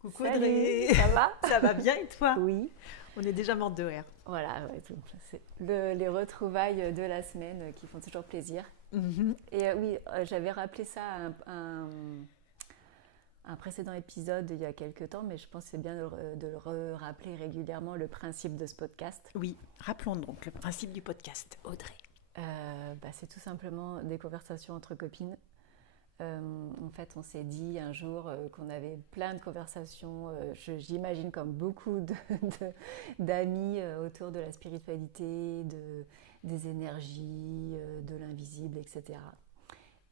Coucou Salut, Audrey, ça va? ça va bien et toi? Oui, On est déjà morte de rire. voilà, ouais, c'est les retrouvailles de la semaine qui font toujours plaisir. Mhm. Et oui, j'avais rappelé ça à un précédent épisode il y a quelque temps, mais je pense que c'est bien de le rappeler régulièrement le principe de ce podcast. Oui, rappelons donc le principe du podcast, Audrey. C'est tout simplement des conversations entre copines. En fait, on s'est dit un jour qu'on avait plein de conversations, j'imagine comme beaucoup d'amis autour de la spiritualité, des énergies, de l'invisible, etc.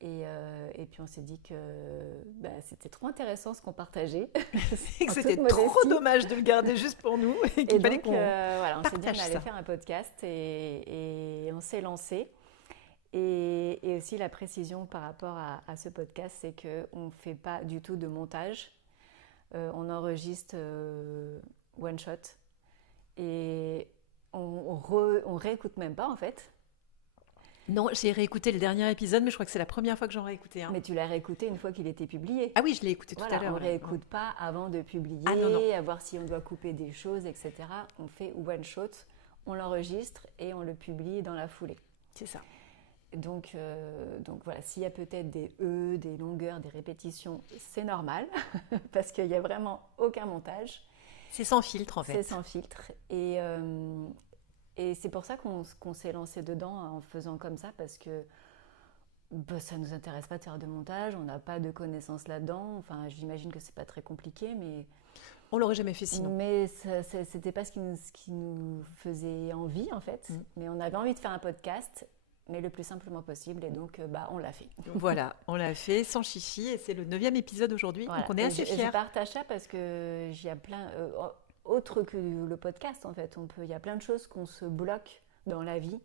Et puis on s'est dit que c'était trop intéressant ce qu'on partageait, Et que en toute c'était trop modestie. dommage de le garder juste pour nous et Et qu'il fallait donc qu'on voilà, on s'est dit on partage allait ça. faire un podcast et on s'est lancé. Et aussi la précision par rapport à ce podcast, c'est qu'on ne fait pas du tout de montage. On enregistre one shot et on réécoute même pas en fait. Non, j'ai réécouté le dernier épisode, mais je crois que c'est la première fois que j'en réécoutais un. Mais tu l'as réécouté une fois qu'il était publié. Ah oui, je l'ai écouté tout à Voilà, on l'heure. ne Ouais. réécoute pas avant de Ah non, non, publier, à voir si on doit couper des choses, etc. On fait one shot, on l'enregistre et on le publie dans la foulée. c'est ça. Donc voilà, s'il y a peut-être des des longueurs, des répétitions, c'est normal, parce qu'il n'y a vraiment aucun montage, C'est sans filtre en c'est fait. sans filtre. Et c'est pour ça qu'on s'est lancé dedans en faisant comme ça, parce que ça ne nous intéresse pas de faire de montage, on n'a pas de connaissances là-dedans, enfin j'imagine que c'est pas très compliqué, On l'aurait jamais fait sinon. mais c'était pas ce qui nous faisait envie en fait, Mm. mais on avait envie de faire un podcast, mais le plus simplement possible, et donc on l'a fait. Voilà, on l'a fait sans chichi et c'est le 9e épisode aujourd'hui, donc Voilà. on est Et assez je fiers. partage ça parce que il y a plein, autre que le podcast en fait, il y a plein de choses qu'on se bloque dans la vie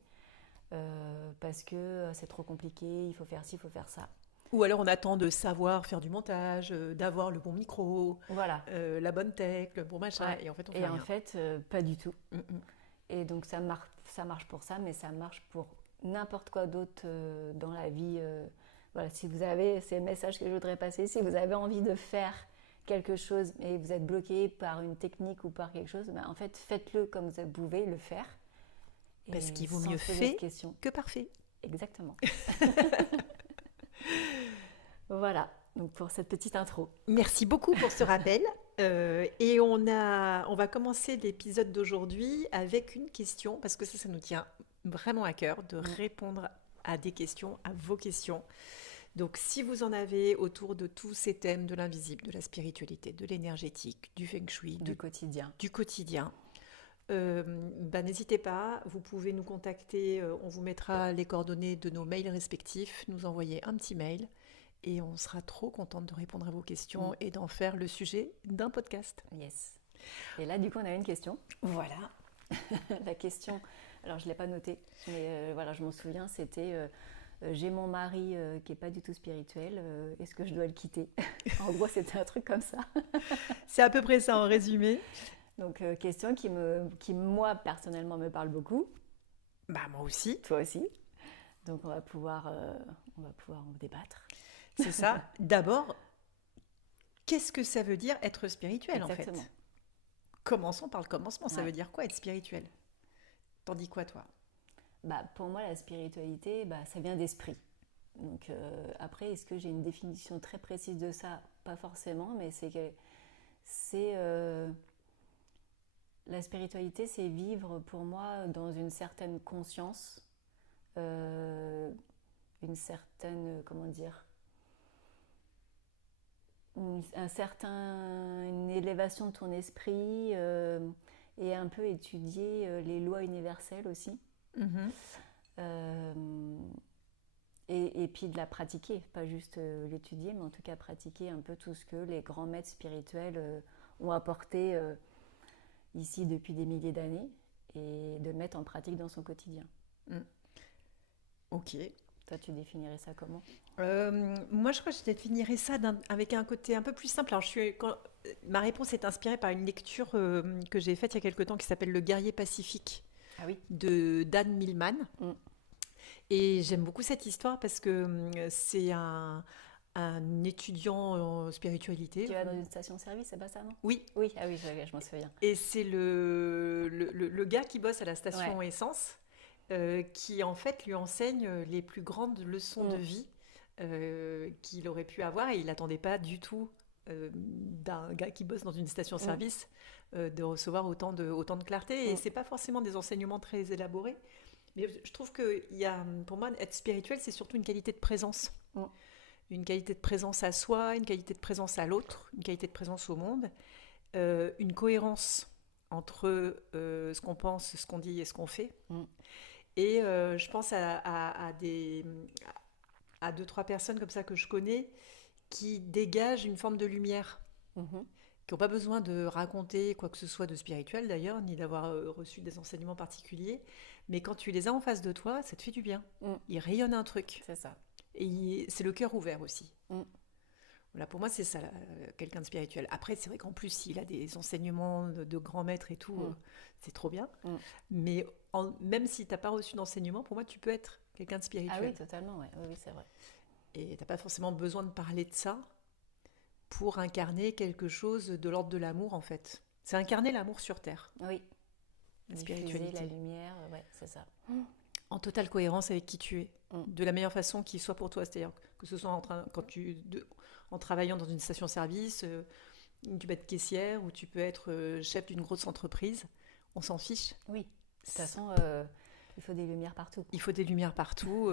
parce que c'est trop compliqué, il faut faire ci, il faut faire ça. Ou alors on attend de savoir faire du montage, d'avoir le bon micro, Voilà. la bonne tech, le bon machin, Ouais. et en fait on fait Et en rien. fait, pas du tout. Mm, mm. Et donc ça marche pour ça, mais ça marche pour n'importe quoi d'autre dans la vie. Voilà, si vous avez, c'est le message que je voudrais passer, si vous avez envie de faire quelque chose et vous êtes bloqué par une technique ou par quelque chose, en fait faites-le comme vous pouvez le faire. Parce Et qu'il vaut sans mieux se poser de fait questions. que parfait. Exactement. Voilà, donc pour cette petite intro. Merci beaucoup pour ce rappel. Et on va commencer l'épisode d'aujourd'hui avec une question, parce que ça nous tient vraiment à cœur de répondre à des questions, à vos questions. Donc si vous en avez autour de tous ces thèmes de l'invisible, de la spiritualité, de l'énergétique, du feng shui, Du quotidien. du quotidien, n'hésitez pas, vous pouvez nous contacter, on vous mettra les coordonnées de nos mails respectifs, nous envoyer un petit mail et on sera trop contente de répondre à vos questions et d'en faire le sujet d'un podcast. Yes. Et là, du coup, on a une question. Voilà. La question, alors je ne l'ai pas notée, mais voilà, je m'en souviens, c'était j'ai mon mari qui n'est pas du tout spirituel, est-ce que je dois le quitter? En gros, c'était un truc comme ça. C'est à peu près ça en résumé. Donc, question qui, moi, personnellement, me parle beaucoup. Bah moi aussi, Toi aussi. Donc, on va pouvoir en débattre. c'est ça. D'abord, qu'est-ce que ça veut dire être spirituel en Exactement. fait? Commençons par le commencement, ça Ouais. veut dire quoi être spirituel? T'en dis quoi toi? Pour moi, la spiritualité, ça vient d'esprit. Donc, après, est-ce que j'ai une définition très précise de ça? Pas forcément, mais c'est la spiritualité, c'est vivre pour moi dans une certaine conscience, une certaine, comment dire, une élévation de ton esprit et un peu étudier les lois universelles aussi. Mhm. Euh, et puis de la pratiquer, pas juste l'étudier, mais en tout cas pratiquer un peu tout ce que les grands maîtres spirituels ont apporté ici depuis des milliers d'années et de le mettre en pratique dans son quotidien. Ok. Toi, tu définirais ça comment? Moi, je crois que je définirais ça avec un côté un peu plus simple. Alors, ma réponse est inspirée par une lecture que j'ai faite il y a quelque temps qui s'appelle Le guerrier pacifique Ah oui. de Dan Millman. Mm. Et j'aime beaucoup cette histoire parce que c'est un étudiant en spiritualité. Tu vas dans une station-service, c'est pas ça, non? Oui, Oui, ah oui, je m'en souviens. et c'est le gars qui bosse à la station Ouais. essence qui en fait lui enseigne les plus grandes leçons de Mm, vie qu'il aurait pu avoir et il n'attendait pas du tout d'un gars qui bosse dans une mm, station-service de recevoir autant de clarté et mm, c'est pas forcément des enseignements très élaborés mais je trouve que il y a, pour moi être spirituel c'est surtout une qualité de présence, mm. une qualité de présence à soi, une qualité de présence à l'autre, une qualité de présence au monde, une cohérence entre ce qu'on pense, ce qu'on dit et ce qu'on fait. Mm. Et je pense à deux, trois personnes comme ça que je connais qui dégagent une forme de lumière, Mhm. qui n'ont pas besoin de raconter quoi que ce soit de spirituel d'ailleurs, ni d'avoir reçu des enseignements particuliers. Mais quand tu les as en face de toi, ça te fait du bien. Mm. Ils rayonnent un truc. C'est ça. Et c'est le cœur ouvert aussi. Mm. Voilà, pour moi, c'est ça, quelqu'un de spirituel. Après, c'est vrai qu'en plus, s'il a des enseignements de grands maîtres et tout, Mm. c'est trop bien. Mm. Mais même si tu n'as pas reçu d'enseignement, pour moi, tu peux être quelqu'un de Ah spirituel. oui, totalement, ouais. Oui, oui, c'est vrai. Et tu n'as pas forcément besoin de parler de ça pour incarner quelque chose de l'ordre de l'amour, en fait. C'est incarner l'amour sur Terre, Oui, la diffuser la spiritualité. lumière, ouais, c'est ça. En totale cohérence avec qui tu es. Mm. De la meilleure façon qui soit pour toi. C'est-à-dire que ce soit en travaillant dans une station-service, tu peux être caissière ou tu peux être chef d'une grosse entreprise. On s'en fiche. Oui, de toute façon, il faut des lumières partout. Il faut des lumières partout,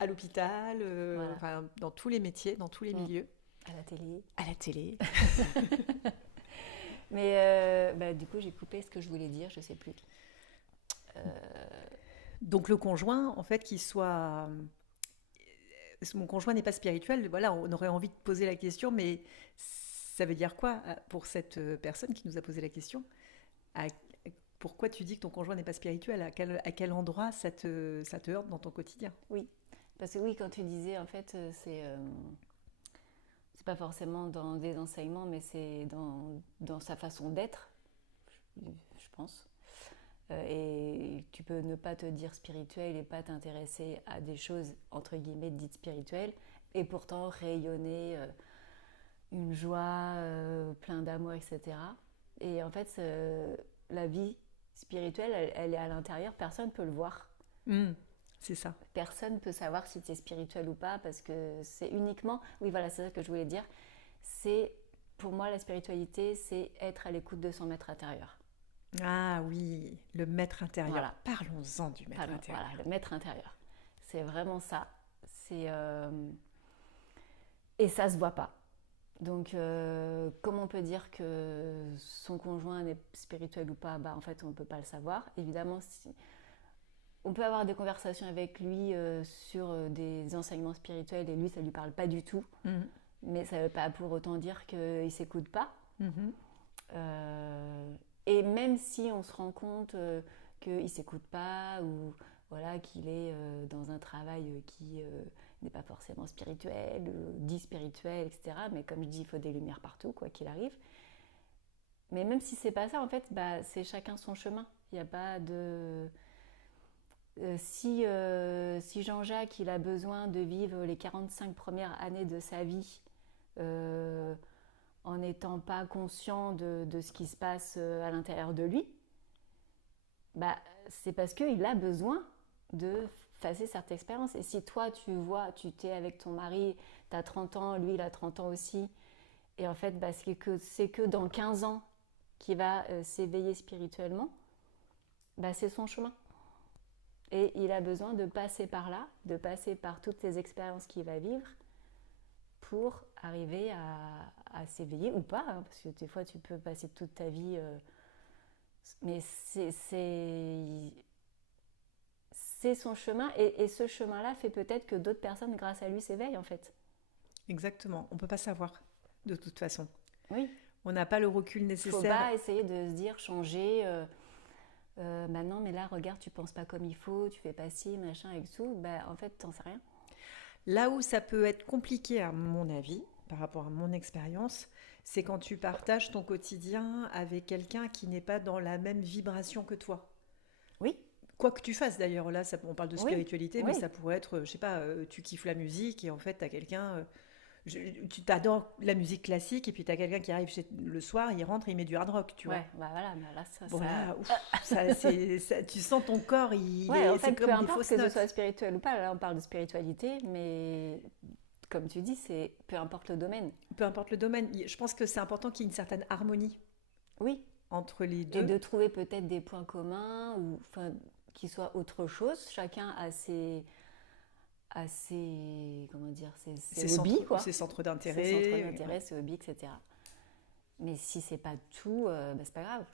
à l'hôpital, Voilà. enfin, dans tous les métiers, dans tous les Mm. milieux, À la télé. à la télé. Mais bah, du coup, j'ai coupé ce que je voulais dire, je sais plus. Euh, Donc le conjoint, en fait, qu'il soit... Mon conjoint n'est pas spirituel, voilà, on aurait envie de poser la question, mais ça veut dire quoi pour cette personne qui nous a posé la question? À- Pourquoi tu dis que ton conjoint n'est pas spirituel? À quel endroit ça te heurte dans ton quotidien? oui, parce que oui, quand tu disais, en fait, c'est pas forcément dans des enseignements, mais c'est dans sa façon d'être, je pense. Et tu peux ne pas te dire spirituel et pas t'intéresser à des choses entre guillemets dites spirituelles et pourtant rayonner une joie, plein d'amour, etc. Et en fait, la vie spirituelle, elle est à l'intérieur, personne ne peut le voir. Hmm, c'est ça. Personne ne peut savoir si tu es spirituel ou pas parce que c'est uniquement, oui voilà, c'est ça que je voulais dire, c'est pour moi la spiritualité, c'est être à l'écoute de son maître intérieur. Ah oui, le maître intérieur. Voilà. Parlons-en du maître Pardon, intérieur. voilà, le maître intérieur. C'est vraiment ça. C'est et ça se voit pas. Donc, comment on peut dire que son conjoint est spirituel ou pas? Bah, en fait, on ne peut pas le savoir. Évidemment, on peut avoir des conversations avec lui sur des enseignements spirituels et lui, ça lui parle pas du tout. Mhm, Mais ça ne veut pas pour autant dire qu'il s'écoute pas. mhm. Et même si on se rend compte qu'il ne s'écoute pas ou voilà, qu'il est dans un travail qui n'est pas forcément spirituel, dit spirituel, etc. Mais comme je dis, il faut des lumières partout, quoi qu'il arrive. Mais même si c'est pas ça, en fait, bah, c'est chacun son chemin. Il n'y a pas de... si Jean-Jacques il a besoin de vivre les 45 premières années de sa vie euh, en n'étant pas conscient de ce qui se passe à l'intérieur de lui, bah, c'est parce qu'il a besoin de passer cette expérience. Et si toi, tu vois, tu t'es avec ton mari, tu as 30 ans, lui, il a 30 ans aussi, et en fait, bah, c'est que dans 15 ans qu'il va s'éveiller spirituellement, bah, c'est son chemin. Et il a besoin de passer par là, de passer par toutes les expériences qu'il va vivre pour arriver à s'éveiller ou pas, hein, parce que des fois tu peux passer toute ta vie, mais c'est son chemin et ce chemin-là fait peut-être que d'autres personnes, grâce à lui, s'éveillent en fait. Exactement. On ne peut pas savoir, de toute façon. Oui. On n'a pas le recul Faut nécessaire. pas essayer de se dire changer. Bah non, mais là, regarde, tu penses pas comme il faut, tu fais pas ci, machin et tout. Bah en fait, t'en sais rien. Là où ça peut être compliqué, à mon avis, par rapport à mon expérience, c'est quand tu partages ton quotidien avec quelqu'un qui n'est pas dans la même vibration que toi. Oui. Quoi que tu fasses d'ailleurs, là, on parle de Oui, spiritualité, mais oui, ça pourrait être, je sais pas, tu kiffes la musique et en fait, tu as quelqu'un, tu t'adores la musique classique et puis tu as quelqu'un qui arrive le soir, il rentre et il met du hard rock, tu vois. ouais, bah voilà, bah là, ça, Bon, ça... là, ouf, tu sens ton corps, Ouais, en c'est fait, peu comme des importe fausses que ce soit notes. spirituel ou pas, là, on parle de spiritualité, mais comme tu dis, c'est peu importe le domaine. Peu importe le domaine, je pense que c'est important qu'il y ait une certaine harmonie Oui, entre les et deux. de trouver peut-être des points communs ou enfin qui soient autre chose. Chacun a ses comment dire ses hobbies quoi, Ses centres ses centres d'intérêt, ouais. d'intérêt, ses hobbies, etc. Mais si c'est pas tout, bah, c'est pas grave.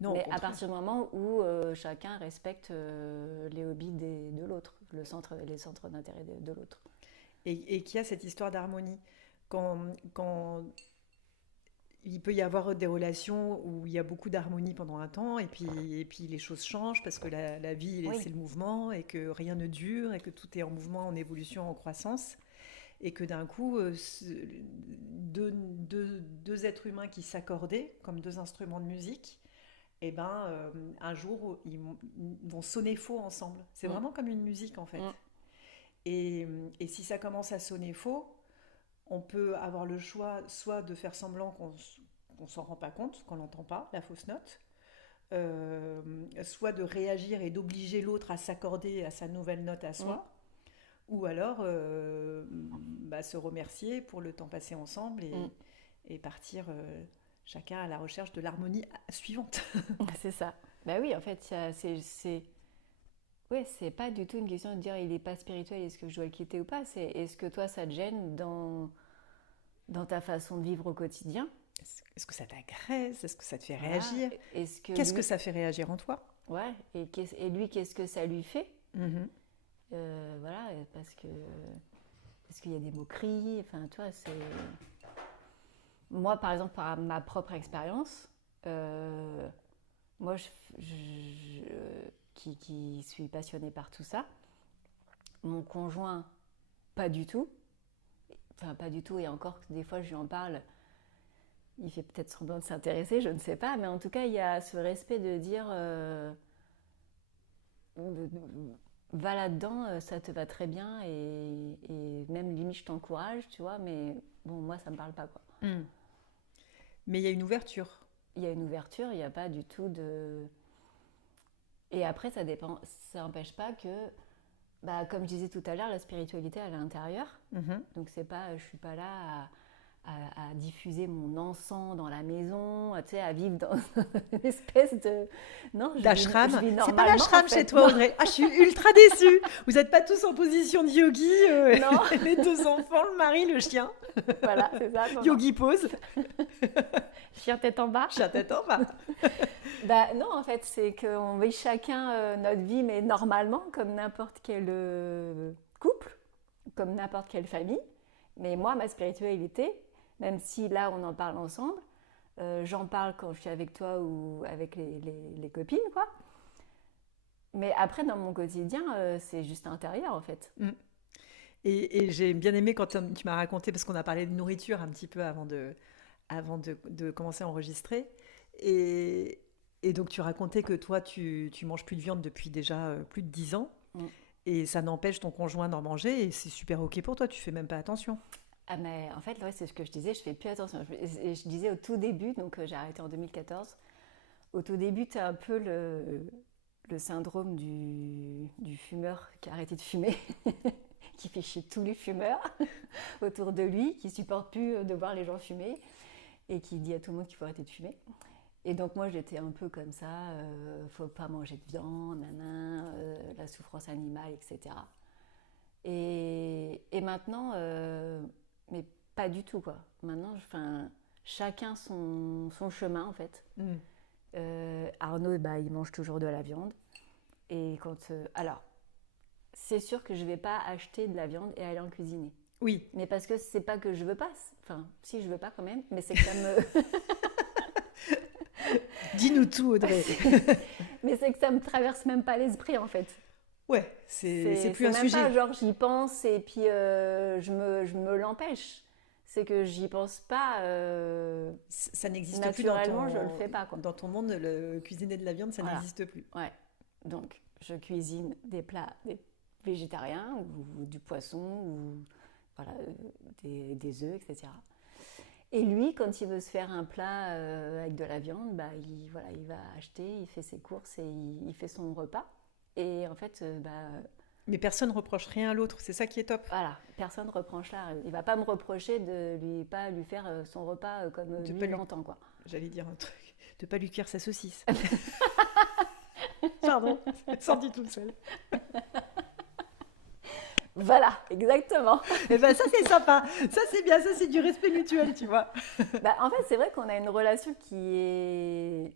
Non, au Mais à contraire. partir du moment où chacun respecte les hobbies de l'autre, les centres d'intérêt de l'autre. Et qu'il y a cette histoire d'harmonie. Quand il peut y avoir des relations où il y a beaucoup d'harmonie pendant un temps, et puis les choses changent parce que la vie, Oui, c'est le mouvement, et que rien ne dure, et que tout est en mouvement, en évolution, en croissance, et que d'un coup, deux êtres humains qui s'accordaient comme deux instruments de musique, et ben, un jour, ils vont sonner faux ensemble. C'est mm, vraiment comme une musique en fait. mm, Et si ça commence à sonner faux, on peut avoir le choix soit de faire semblant qu'on s'en rend pas compte, qu'on n'entend pas la fausse note, soit de réagir et d'obliger l'autre à s'accorder à sa nouvelle note à mm, soi, ou alors bah, se remercier pour le temps passé ensemble mm. et partir chacun à la recherche de l'harmonie suivante. C'est ça. Bah oui, en fait, ouais, c'est pas du tout une question de dire il est pas spirituel, est-ce que je dois le quitter ou pas. C'est est-ce que toi ça te gêne dans ta façon de vivre au quotidien. Est-ce que ça t'agresse? Est-ce que ça te fait Voilà. réagir? Est-ce que Qu'est-ce que lui, ça fait réagir en toi? ouais, et lui, qu'est-ce que ça lui fait. Mhm. Voilà, parce qu'il y a des moqueries. Enfin, tu vois, c'est moi par exemple par ma propre expérience. euh, Moi, qui suis passionnée par tout ça, mon conjoint, pas du tout. Enfin, pas du tout, et encore, des fois, je lui en parle, il fait peut-être semblant de s'intéresser, je ne sais pas, mais en tout cas, il y a ce respect de dire va là-dedans, ça te va très bien, et même limite, je t'encourage, tu vois, mais bon, moi, ça me parle pas, quoi. Mm. Mais il y a une ouverture. Il y a une ouverture, il n'y a pas du tout de. Et après, ça dépend, ça n'empêche pas que, bah, comme je disais tout à l'heure, la spiritualité à l'intérieur. Mhm. Donc c'est pas, je suis pas là à diffuser mon encens dans la maison, tu sais, à vivre dans une espèce de. Non, je D'ashram. vis C'est pas normalement en l'ashram chez fait. toi, Non, Audrey. Ah, je suis ultra déçue. Vous n'êtes pas tous en position de yogi, non, les deux enfants, le mari, le chien. voilà, c'est ça. Non, non. Yogi pose, Chien tête en bas. chien tête en bas. Bah non, en fait, c'est qu'on vit chacun notre vie, mais normalement, comme n'importe quel couple, comme n'importe quelle famille. Mais moi, ma spiritualité, même si là, on en parle ensemble, j'en parle quand je suis avec toi ou avec les copines, quoi. Mais après, dans mon quotidien, c'est juste intérieur, en fait. Mm. Et j'ai bien aimé quand tu m'as raconté, parce qu'on a parlé de nourriture un petit peu avant de commencer à enregistrer. Et, et donc tu racontais que toi, tu manges plus de viande depuis déjà plus de 10 ans. Mm. Et ça n'empêche ton conjoint d'en manger. Et c'est super OK pour toi, tu fais même pas attention. Ah, mais en fait, ouais, c'est ce que je disais, je fais plus attention. Je disais au tout début, donc j'ai arrêté en 2014. Au tout début, tu as un peu le syndrome du fumeur qui a arrêté de fumer, qui fait chier tous les fumeurs autour de lui, qui supporte plus de voir les gens fumer et qui dit à tout le monde qu'il faut arrêter de fumer. Et donc moi j'étais un peu comme ça, faut pas manger de viande, la souffrance animale, etc. Et maintenant, mais pas du tout quoi. Maintenant, chacun son chemin en fait. Mm. Arnaud, bah, il mange toujours de la viande. Et alors, c'est sûr que je vais pas acheter de la viande et aller en cuisiner. Oui, Mais parce que c'est pas que je veux pas. Enfin, si je veux pas quand même, mais c'est que ça me. dis-nous tout, Audrey. Mais c'est que ça me traverse même pas l'esprit en fait. Ouais, c'est plus un même sujet. pas genre j'y pense et puis je me l'empêche. C'est que j'y pense pas. Ça n'existe plus Naturellement, je le fais pas quoi. dans ton monde, le cuisiner de la viande, ça Voilà. n'existe plus. Ouais. Donc, je cuisine des plats végétariens ou du poisson ou voilà, des œufs, etc. Et lui, quand il veut se faire un plat avec de la viande, bah, il va acheter, il fait ses courses et il fait son repas. Et en fait, Mais personne ne reproche rien à l'autre, c'est ça qui est top. voilà, personne ne reproche là. Il va pas me reprocher de pas lui faire son repas comme De lui pas il lui... l'entend, quoi. J'allais dire un truc, de pas lui cuire sa saucisse. Pardon, c'est sorti tout seul. Voilà, exactement. Et ben ça c'est sympa, ça c'est bien, ça c'est du respect mutuel, tu vois. En fait, c'est vrai qu'on a une relation qui est,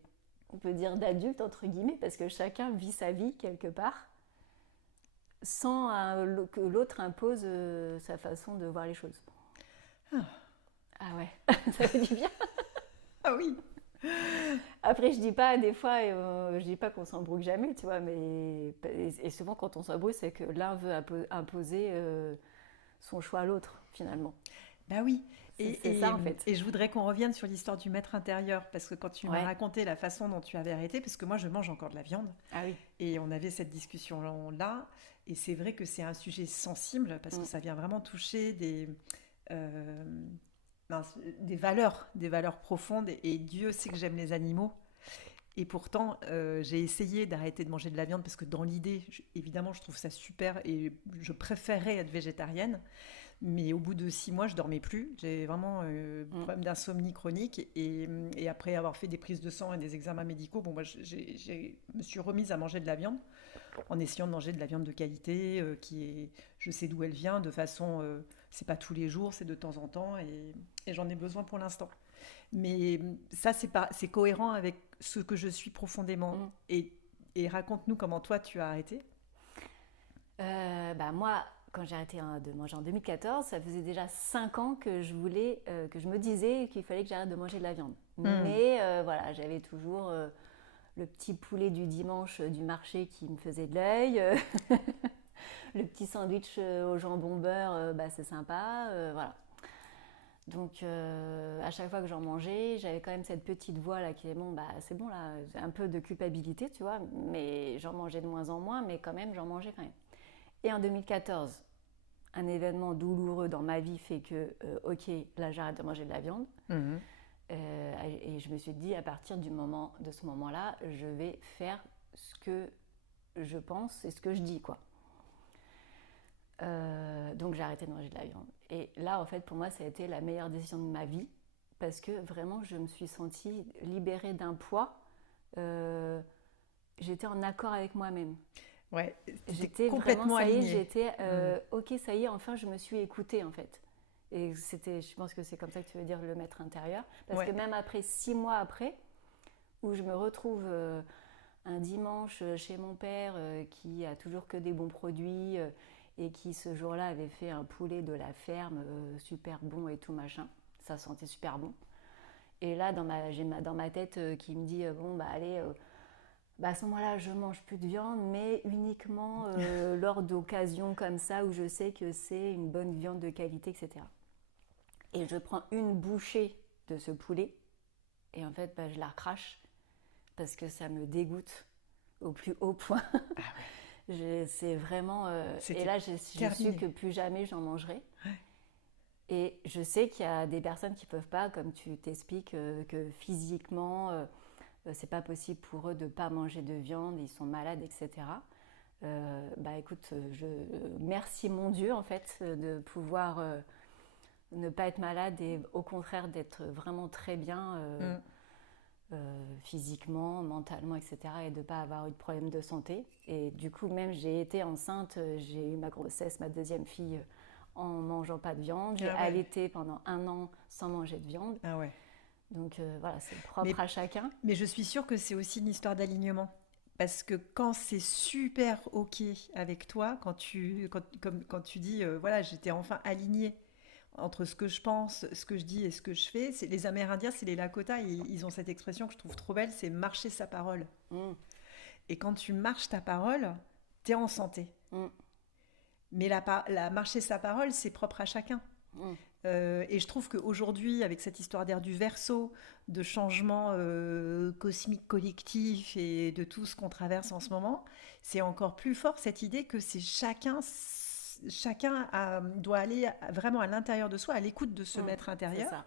on peut dire, d'adulte, entre guillemets, parce que chacun vit sa vie quelque part, sans que l'autre impose sa façon de voir les choses. Ah ouais, ça fait du bien. Ah oui. Après, je dis pas des fois, je dis pas qu'on s'embrouille jamais, tu vois, mais et souvent quand on s'embrouille, c'est que l'un veut imposer son choix à l'autre, finalement. Bah oui. C'est ça en fait. Et je voudrais qu'on revienne sur l'histoire du maître intérieur, parce que quand tu m'as raconté la façon dont tu avais arrêté, parce que moi je mange encore de la viande, ah oui. et on avait cette discussion-là, et c'est vrai que c'est un sujet sensible, parce que ça vient vraiment toucher euh, des valeurs profondes, et Dieu sait que j'aime les animaux. Et pourtant, j'ai essayé d'arrêter de manger de la viande, parce que dans l'idée, évidemment, je trouve ça super, et je préférerais être végétarienne. Mais au bout de 6 mois, je dormais plus. J'ai vraiment un problème d'insomnie chronique. Et après avoir fait des prises de sang et des examens médicaux, bon, moi, je me suis remise à manger de la viande en essayant de manger de la viande de qualité, je sais d'où elle vient, de façon, c'est pas tous les jours, c'est de temps en temps, et j'en ai besoin pour l'instant. Mais ça, c'est cohérent avec ce que je suis profondément. Et raconte-nous comment toi, tu as arrêté. Moi, quand j'ai arrêté de manger en 2014, ça faisait déjà 5 ans que je voulais, que je me disais qu'il fallait que j'arrête de manger de la viande. Mais voilà, j'avais toujours le petit poulet du dimanche du marché qui me faisait de l'œil, le petit sandwich au jambon beurre, c'est sympa, voilà. Donc à chaque fois que j'en mangeais, j'avais quand même cette petite voix là qui est bon, c'est bon là, un peu de culpabilité, tu vois, mais j'en mangeais de moins en moins, mais quand même, j'en mangeais quand même. Et en 2014, un événement douloureux dans ma vie fait que, ok, là j'arrête de manger de la viande. Et je me suis dit, à partir de ce moment-là, je vais faire ce que je pense et ce que je dis, quoi. Donc j'ai arrêté de manger de la viande. Et là, en fait, pour moi, ça a été la meilleure décision de ma vie parce que vraiment, je me suis sentie libérée d'un poids. J'étais en accord avec moi-même. Ouais, j'étais complètement vraiment, ça y est, alignée. ok, ça y est, enfin, je me suis écoutée, en fait. Et je pense que c'est comme ça que tu veux dire le maître intérieur. Parce que même après 6 mois après, où je me retrouve un dimanche chez mon père qui a toujours que des bons produits et qui ce jour-là avait fait un poulet de la ferme super bon et tout machin, ça sentait super bon. Et là, j'ai dans ma tête qui me dit allez, à ce moment-là, je mange plus de viande, mais uniquement lors d'occasions comme ça où je sais que c'est une bonne viande de qualité, etc. Et je prends une bouchée de ce poulet et en fait, je la recrache parce que ça me dégoûte au plus haut point. Ah ouais. C'est vraiment... et là, j'ai su que plus jamais j'en mangerai. Ouais. Et je sais qu'il y a des personnes qui ne peuvent pas, comme tu t'expliques, que physiquement, c'est pas possible pour eux de ne pas manger de viande, ils sont malades, etc. Écoute, merci mon Dieu, en fait, de pouvoir... ne pas être malade et au contraire d'être vraiment très bien physiquement, mentalement, etc. et de ne pas avoir eu de problème de santé. Et du coup, même j'ai été enceinte, j'ai eu ma grossesse, ma deuxième fille en mangeant pas de viande. J'ai allaité pendant 1 an sans manger de viande. Ah ouais. Donc voilà, c'est propre à chacun. Mais je suis sûre que c'est aussi une histoire d'alignement. Parce que quand c'est super OK avec toi, quand tu dis, voilà, j'étais enfin alignée entre ce que je pense, ce que je dis et ce que je fais. Les Amérindiens, c'est les Lakota, ils ont cette expression que je trouve trop belle, c'est marcher sa parole. Et quand tu marches ta parole, t'es en santé. Mais la marcher sa parole, c'est propre à chacun. Et je trouve qu'aujourd'hui, avec cette histoire d'ère du Verseau, de changement cosmique collectif et de tout ce qu'on traverse en ce moment, c'est encore plus fort cette idée que c'est doit aller vraiment à l'intérieur de soi, à l'écoute de ce maître C'est intérieur, ça.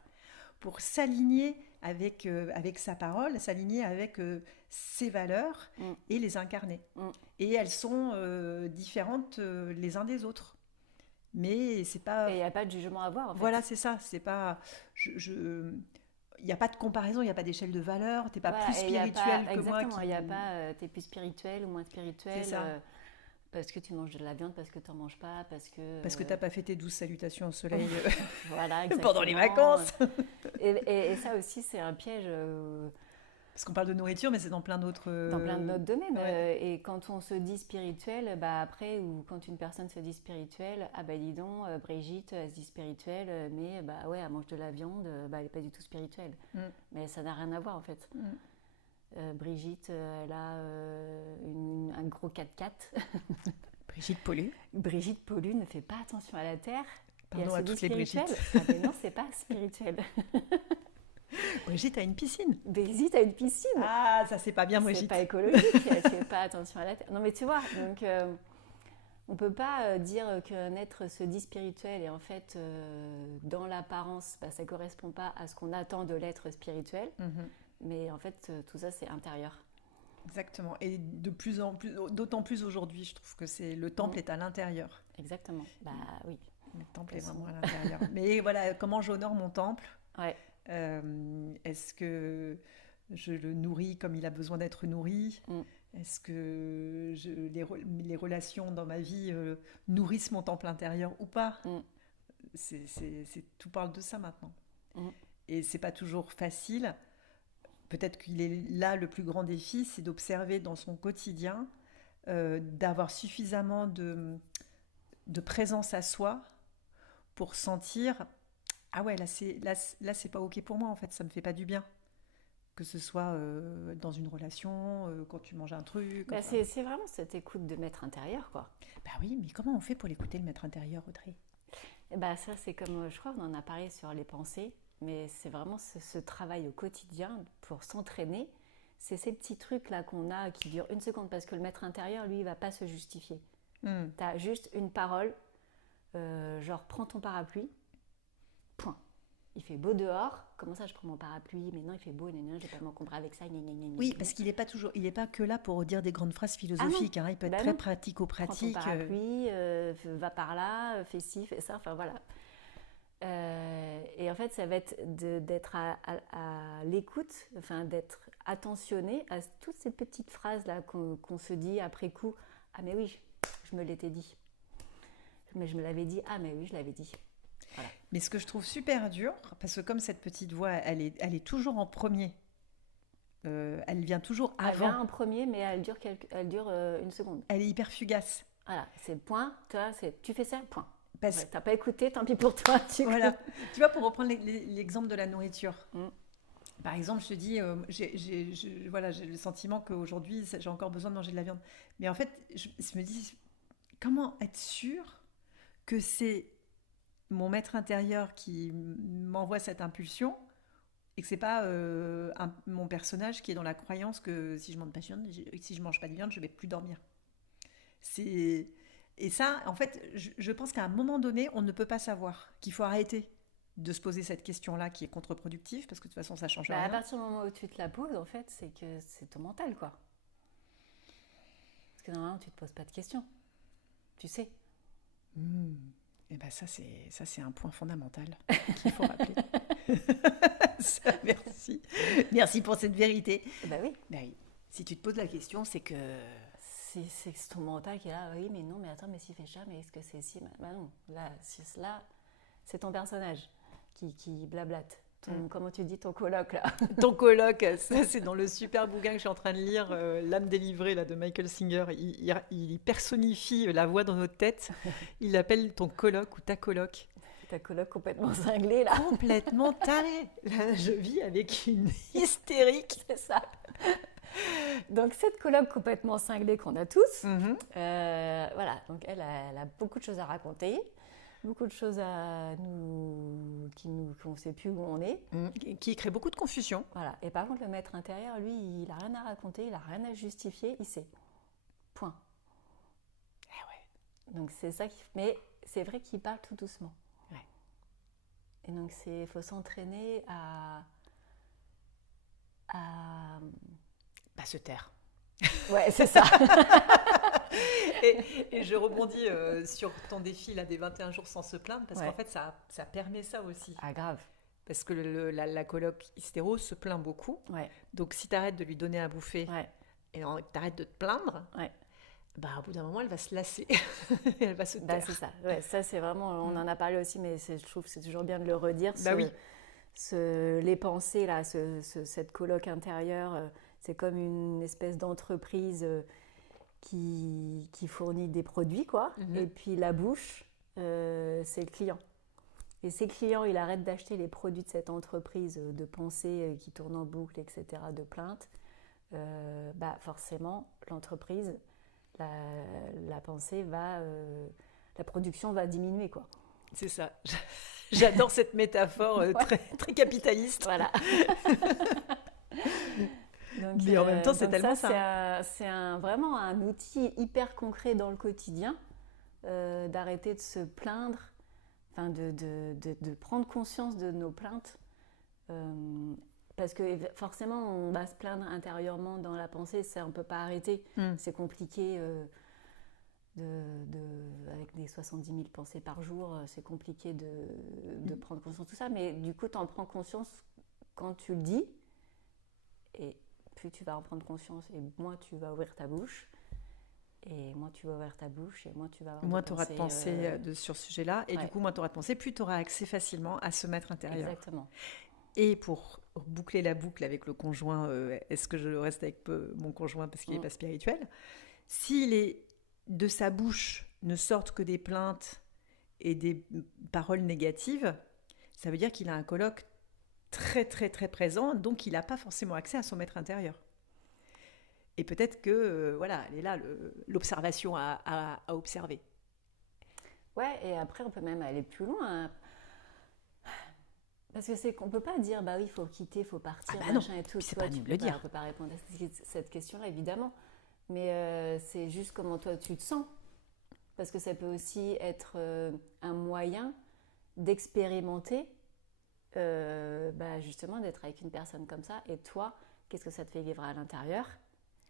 pour s'aligner avec sa parole, s'aligner avec ses valeurs Mm, et les incarner. mm. Et elles sont différentes les uns des autres. Mais c'est pas. Et il n'y a pas de jugement à avoir, en Voilà, fait. c'est ça. C'est pas. Il n'y a pas de comparaison, il n'y a pas d'échelle de valeur. Tu n'es pas Voilà, plus et il y a spirituel pas, que moi exactement, qui. il n'y a pas t'es plus spirituel ou moins C'est spirituel ça. parce que tu manges de la viande, parce que tu n'en manges pas, parce que. Parce que tu n'as pas fait tes 12 salutations au soleil Voilà, pendant les exactement. vacances. Et ça aussi, c'est un piège Parce qu'on parle de nourriture, mais c'est dans plein d'autres. dans plein de notre domaine. Ouais. Et quand on se dit spirituel, bah après, ou quand une personne se dit spirituelle, ah bah dis donc, Brigitte, elle se dit spirituelle, mais bah ouais, elle mange de la viande, bah elle n'est pas du tout spirituelle. Mm. Mais ça n'a rien à voir en fait. Mm. Brigitte, elle a un gros 4x4. Brigitte Paulu. Brigitte Paulu ne fait pas attention à la terre. Et elle Pardon se à dit toutes les spirituelle. Brigitte. Ah mais non, c'est pas spirituel. Brigitte a une piscine. Brigitte a une piscine. Ah, ça c'est pas bien, C'est Brigitte. pas écologique, elle fait pas attention à la terre. Non mais tu vois, donc on peut pas dire qu'un être se dit spirituel et en fait dans l'apparence, bah, ça correspond pas à ce qu'on attend de l'être spirituel. Mhm. Mais en fait tout ça c'est intérieur. Exactement. Et de plus en plus, d'autant plus aujourd'hui, je trouve que c'est le temple est à l'intérieur. Exactement. Bah oui. Le temple est vraiment à l'intérieur. Mais voilà, comment j'honore mon temple? Ouais. Est-ce que je le nourris comme il a besoin d'être nourri? Mm. Est-ce que les relations dans ma vie nourrissent mon temple intérieur ou pas? Mm. Tout parle de ça maintenant. Mm. Et c'est pas toujours facile. Peut-être qu'il est là le plus grand défi, c'est d'observer dans son quotidien, d'avoir suffisamment de présence à soi pour sentir ah ouais, là c'est pas ok pour moi en fait, ça me fait pas du bien. Que ce soit dans une relation, quand tu manges un truc. Bah, Enfin. c'est vraiment cette écoute de maître intérieur quoi. Bah oui, mais comment on fait pour l'écouter le maître intérieur, Audrey? Et bah ça c'est comme, je crois qu'on en a parlé sur les pensées, mais c'est vraiment ce travail au quotidien pour s'entraîner. C'est ces petits trucs là qu'on a qui durent une seconde parce que le maître intérieur lui il va pas se justifier. Tu as juste une parole, genre prends ton parapluie, point. Il fait beau dehors, comment ça je prends mon parapluie? Mais non il fait beau, je vais pas m'encombrer avec ça. Oui, parce qu'il n'est pas toujours, il n'est pas que là pour dire des grandes phrases philosophiques. Il peut être Bah très non. pratico-pratique. Prends ton parapluie, va par là, fais ci, fais ça, enfin voilà. Et en fait, ça va être d'être à l'écoute, enfin d'être attentionné à toutes ces petites phrases-là qu'on se dit après coup. Ah mais oui, je me l'étais dit. Mais je me l'avais dit. Ah mais oui, je l'avais dit. Voilà. Mais ce que je trouve super dur, parce que comme cette petite voix, elle est toujours en premier. Elle vient toujours Elle avant. vient en premier, mais elle dure une seconde. Elle est hyper fugace. Voilà, c'est point, tu fais ça, point. Parce... Ouais, t'as pas écouté, tant pis pour toi. Voilà. Tu vois, pour reprendre l'exemple de la nourriture. Mm. Par exemple, je te dis, j'ai le sentiment qu'aujourd'hui, j'ai encore besoin de manger de la viande. Mais en fait, je me dis, comment être sûr que c'est mon maître intérieur qui m'envoie cette impulsion et que c'est pas mon personnage qui est dans la croyance que si je mange pas de viande, je vais plus dormir. Et ça, en fait, je pense qu'à un moment donné, on ne peut pas savoir, qu'il faut arrêter de se poser cette question-là qui est contre-productive parce que de toute façon, ça change rien. À partir du moment où tu te la poses, en fait, c'est que c'est ton mental, quoi. Parce que normalement, tu te poses pas de questions. Tu sais. Et ben ça c'est un point fondamental qu'il faut rappeler. Merci pour cette vérité. Bah oui. Si tu te poses la question, c'est que c'est ton mental qui est là. Oui, mais non, mais attends, mais s'il fait ça, mais est-ce que c'est si? Bah non. Là, c'est ton personnage qui blablate. Comment tu dis, ton coloc là? Ton coloc, ça c'est dans le super bouquin que je suis en train de lire, L'âme délivrée là, de Michael Singer. Il personnifie la voix dans notre tête. Il l'appelle ton coloc ou ta coloc. Ta coloc complètement cinglée là. Complètement tarée. Là, je vis avec une hystérique. C'est ça. Donc cette coloc complètement cinglée qu'on a tous, voilà. Donc elle a beaucoup de choses à raconter. beaucoup de choses qu'on ne sait plus où on est. Qui crée beaucoup de confusion. Voilà. Et par contre, le maître intérieur, lui, il n'a rien à raconter, il n'a rien à justifier, il sait. Point. Donc c'est ça qui... Mais c'est vrai qu'il parle tout doucement. Ouais. Et donc il faut s'entraîner à... Pas se taire. Ouais, c'est ça. et je rebondis sur ton défi là, des 21 jours sans se plaindre, parce qu'en fait, ça permet ça aussi. Ah, grave. Parce que la coloc hystéro se plaint beaucoup. Ouais. Donc si tu arrêtes de lui donner à bouffer et tu arrêtes de te plaindre, au bout d'un moment, elle va se lasser. Elle va se taire. C'est ça. Ouais, ça, c'est vraiment... On en a parlé aussi, mais je trouve que c'est toujours bien de le redire. Oui. Les pensées, là, cette coloc intérieure, c'est comme une espèce d'entreprise qui fournit des produits, quoi. Et puis la bouche, c'est le client. Et si le client, il arrête d'acheter les produits de cette entreprise de pensée qui tourne en boucle, etc., de plaintes, forcément, l'entreprise, la pensée la production va diminuer, quoi. C'est ça. J'adore cette métaphore très, très capitaliste. Voilà. Donc, mais en même temps, c'est tellement ça. C'est vraiment un outil hyper concret dans le quotidien, d'arrêter de se plaindre, de prendre conscience de nos plaintes. Parce que forcément, on va se plaindre intérieurement dans la pensée, on ne peut pas arrêter. C'est compliqué. Avec des 70 000 pensées par jour, c'est compliqué de prendre conscience de tout ça. Mais du coup, tu en prends conscience quand tu le dis. Et plus tu vas en prendre conscience, et moins tu vas ouvrir ta bouche. Et moins tu vas ouvrir ta bouche, et moins tu vas avoir moins tu auras de pensée sur ce sujet-là. Et du coup, moins tu auras de pensée, plus tu auras accès facilement à ce maître intérieur. Exactement. Et pour boucler la boucle avec le conjoint, est-ce que je reste avec mon conjoint parce qu'il n'est pas spirituel ? S'il est de sa bouche ne sortent que des plaintes et des paroles négatives, ça veut dire qu'il a un coloc très très très présent, donc il n'a pas forcément accès à son maître intérieur. Et peut-être que elle est là, l'observation à observer. Ouais, et après on peut même aller plus loin. Parce que c'est qu'on peut pas dire oui, il faut quitter, il faut partir, machin et tout. C'est pas à nous de le dire. On peut pas répondre à cette question-là, évidemment. Mais c'est juste comment toi tu te sens. Parce que ça peut aussi être un moyen d'expérimenter, justement d'être avec une personne comme ça. Et toi, qu'est-ce que ça te fait vivre à l'intérieur ?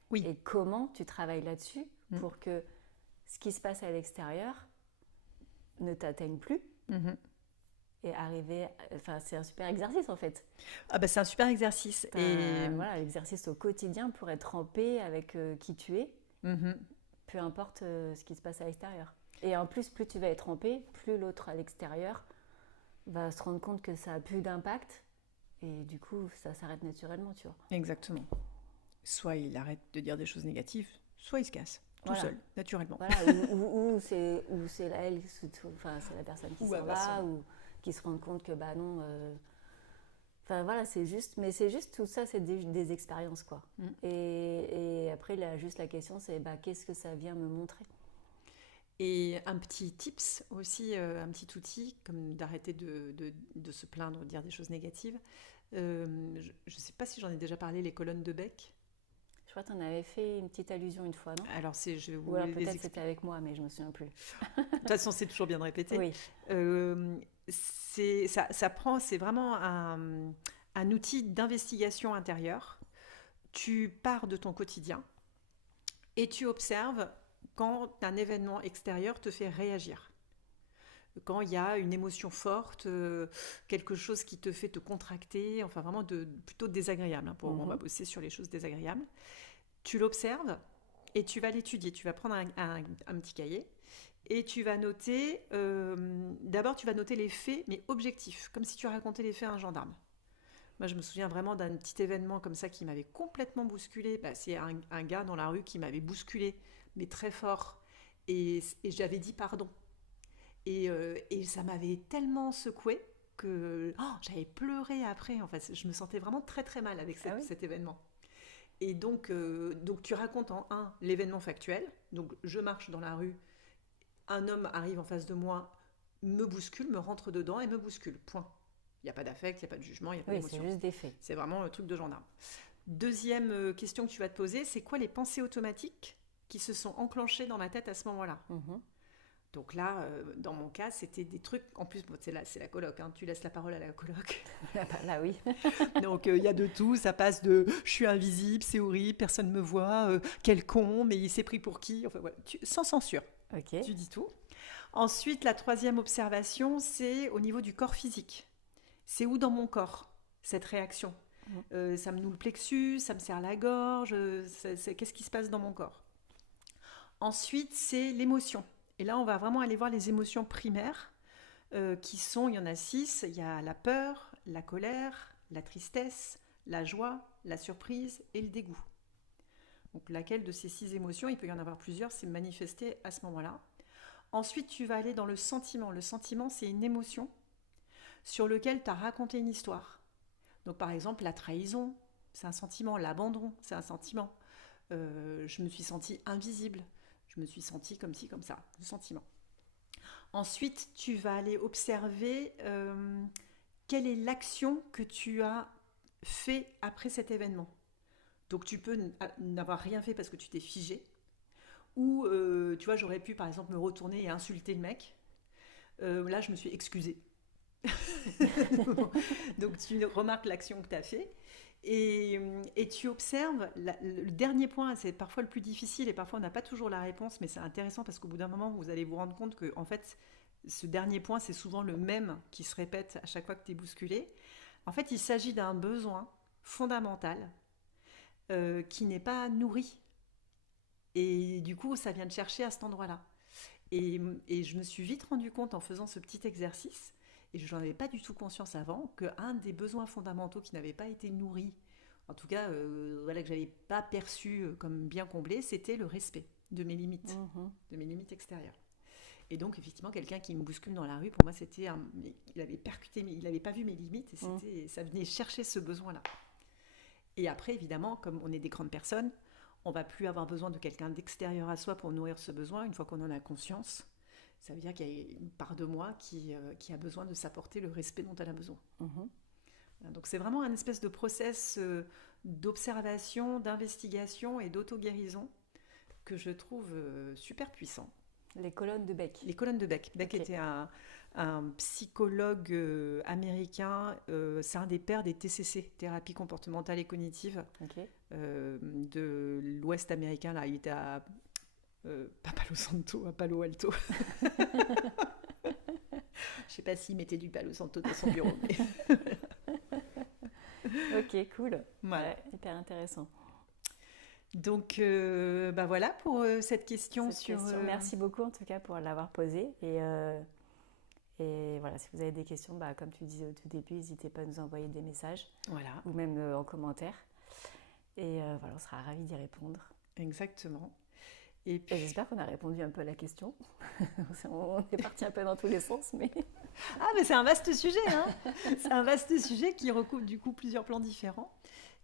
Oui. Et comment tu travailles là-dessus pour que ce qui se passe à l'extérieur ne t'atteigne plus. Et arriver... c'est un super exercice, en fait. C'est un super exercice. Et l'exercice au quotidien pour être en paix avec qui tu es, peu importe ce qui se passe à l'extérieur. Et en plus tu vas être en paix, plus l'autre à l'extérieur va se rendre compte que ça a plus d'impact. Et du coup, ça s'arrête naturellement, tu vois. Exactement. Soit il arrête de dire des choses négatives, soit il se casse. Tout seul, naturellement. Ou c'est elle, c'est la personne qui s'en va, ou qui se rend compte que non. C'est juste, mais c'est juste tout ça, c'est des expériences, quoi. Et après, juste la question, c'est qu'est-ce que ça vient me montrer ? Et un petit tips aussi, un petit outil, comme d'arrêter de se plaindre, de dire des choses négatives. Je ne sais pas si j'en ai déjà parlé, les colonnes de bec. Je crois que tu en avais fait une petite allusion une fois, non ? Alors, ou alors peut-être c'était avec moi, mais je ne me souviens plus. De toute façon, c'est toujours bien de répéter. Oui. C'est vraiment un outil d'investigation intérieure. Tu pars de ton quotidien et tu observes quand un événement extérieur te fait réagir. Quand il y a une émotion forte, quelque chose qui te fait te contracter, enfin vraiment plutôt désagréable. On va bosser sur les choses désagréables. Tu l'observes et tu vas l'étudier. Tu vas prendre un petit cahier et tu vas noter, d'abord tu vas noter les faits, mais objectifs, comme si tu racontais les faits à un gendarme. Moi, je me souviens vraiment d'un petit événement comme ça qui m'avait complètement bousculée. C'est un gars dans la rue qui m'avait bousculée, mais très fort. Et j'avais dit pardon. Et ça m'avait tellement secouée que j'avais pleuré après. En fait, je me sentais vraiment très très mal avec cet événement. Et donc tu racontes l'événement factuel. Donc je marche dans la rue, un homme arrive en face de moi, me bouscule, me rentre dedans et me bouscule. Point. Il n'y a pas d'affect, il n'y a pas de jugement, il n'y a pas Oui, d'émotion. c'est juste des faits. C'est vraiment le truc de gendarme. Deuxième question que tu vas te poser, c'est quoi les pensées automatiques qui se sont enclenchées dans ma tête à ce moment-là? Donc là, dans mon cas, c'était des trucs... En plus, bon, c'est la coloc, hein, tu laisses la parole à la coloc. Là, oui. Donc, il y a de tout. Ça passe de « je suis invisible, c'est horrible, personne ne me voit, quel con, mais il s'est pris pour qui ?» Enfin, voilà, sans censure. Ok. Tu dis tout. Ensuite, la troisième observation, c'est au niveau du corps physique. C'est où dans mon corps, cette réaction? Ça me noue le plexus, ça me serre la gorge, qu'est-ce qui se passe dans mon corps? Ensuite, c'est l'émotion. Et là, on va vraiment aller voir les émotions primaires, qui sont, il y en a 6, il y a la peur, la colère, la tristesse, la joie, la surprise et le dégoût. Donc laquelle de ces 6 émotions, il peut y en avoir plusieurs, c'est manifesté à ce moment-là. Ensuite, tu vas aller dans le sentiment. Le sentiment, c'est une émotion sur lequel tu as raconté une histoire. Donc par exemple, la trahison, c'est un sentiment. L'abandon, c'est un sentiment. Je me suis sentie invisible. Je me suis sentie comme ci, comme ça. Le sentiment. Ensuite, tu vas aller observer quelle est l'action que tu as fait après cet événement. Donc tu peux n'avoir rien fait parce que tu t'es figé. Ou, tu vois, j'aurais pu par exemple me retourner et insulter le mec. Là, je me suis excusée. Donc tu remarques l'action que tu as fait. Et tu observes, le dernier point, c'est parfois le plus difficile et parfois on n'a pas toujours la réponse, mais c'est intéressant parce qu'au bout d'un moment, vous allez vous rendre compte que en fait, ce dernier point, c'est souvent le même qui se répète à chaque fois que tu es bousculé. En fait, il s'agit d'un besoin fondamental qui n'est pas nourri. Et du coup, ça vient te chercher à cet endroit-là. Et je me suis vite rendu compte en faisant ce petit exercice, et je n'en avais pas du tout conscience avant, qu'un des besoins fondamentaux qui n'avait pas été nourri, en tout cas voilà, que je n'avais pas perçu comme bien comblé, c'était le respect de mes limites, de mes limites extérieures. Et donc effectivement, quelqu'un qui me bouscule dans la rue, pour moi c'était il avait percuté, il n'avait pas vu mes limites, et ça venait chercher ce besoin-là. Et après, évidemment, comme on est des grandes personnes, on ne va plus avoir besoin de quelqu'un d'extérieur à soi pour nourrir ce besoin. Une fois qu'on en a conscience, ça veut dire qu'il y a une part de moi qui a besoin de s'apporter le respect dont elle a besoin. Donc c'est vraiment un espèce de process d'observation, d'investigation et d'auto-guérison que je trouve super puissant. Les colonnes de Beck. Les colonnes de Beck. Beck était un psychologue américain, c'est un des pères des TCC, thérapie comportementale et cognitive, de l'Ouest américain. Là, il était à pas Palo Santo, à Palo Alto. Je ne sais pas s'il mettait du Palo Santo dans son bureau. Mais... Ok, cool. Voilà. Ouais, hyper intéressant. Donc, voilà pour cette question. Merci beaucoup en tout cas pour l'avoir posée. Et voilà, si vous avez des questions, comme tu disais au tout début, n'hésitez pas à nous envoyer des messages. Voilà. Ou même en commentaire. Et voilà, on sera ravis d'y répondre. Exactement. Et puis... j'espère qu'on a répondu un peu à la question. On est parti un peu dans tous les sens, mais... Ah, mais c'est un vaste sujet, hein. C'est un vaste sujet qui recoupe du coup plusieurs plans différents.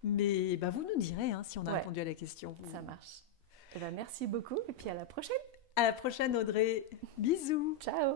Mais vous nous direz si on a répondu à la question. Ça marche. Et merci beaucoup et puis à la prochaine. À la prochaine Audrey. Bisous. Ciao.